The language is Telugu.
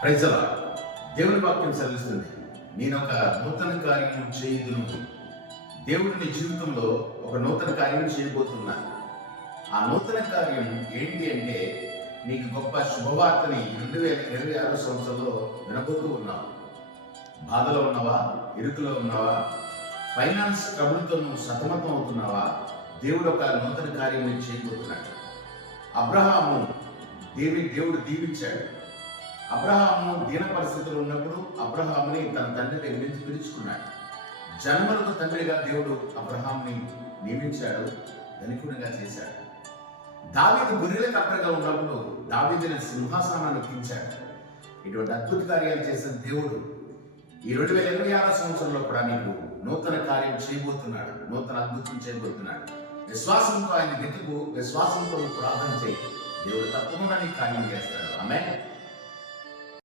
Praise the lord. దేవుని వాక్యం సెలవిస్తుంది, నేను ఒక నూతన కార్యం చేయుదును. దేవుడు నీ జీవితంలో ఒక నూతన కార్యం చేయబోతున్నాను. ఆ నూతన కార్యం ఏంటి అంటే, నీకు గొప్ప శుభవార్తని 2026 సంవత్సరంలో వినబోతూ ఉన్నావు. బాధలో ఉన్నావా? ఇరుకులో ఉన్నావా? ఫైనాన్స్ ట్రబుల్తో నువ్వు సతమతం అవుతున్నావా? దేవుడు ఒక నూతన కార్యం నీకు చేయబోతున్నాడు. అబ్రహాము దేవుడు దీవించాడు. అబ్రహాము దీన పరిస్థితులు ఉన్నప్పుడు అబ్రహాముని తన తండ్రి దగ్గర నుంచి పిలుచుకున్నాడు. జన్మలకు తండ్రిగా దేవుడు అబ్రహాంని నియమించాడు, ధనికుడిగా చేశాడు. దావీదు గొర్రెల కాపరిగా ఉన్నప్పుడు దావీదుని సింహాసనాన్ని ఎక్కించాడు. ఇటువంటి అద్భుత కార్యాలు చేసిన దేవుడు ఈ 2026 సంవత్సరంలో కూడా నీకు నూతన కార్యం చేయబోతున్నాడు, నూతన అద్భుతం చేయబోతున్నాడు. విశ్వాసంతో ఆయన వెతుకు, విశ్వాసంతో ప్రార్థన చేయి, దేవుడు తప్పకుండా నీ కార్యం చేస్తాడు. ఆమేన్.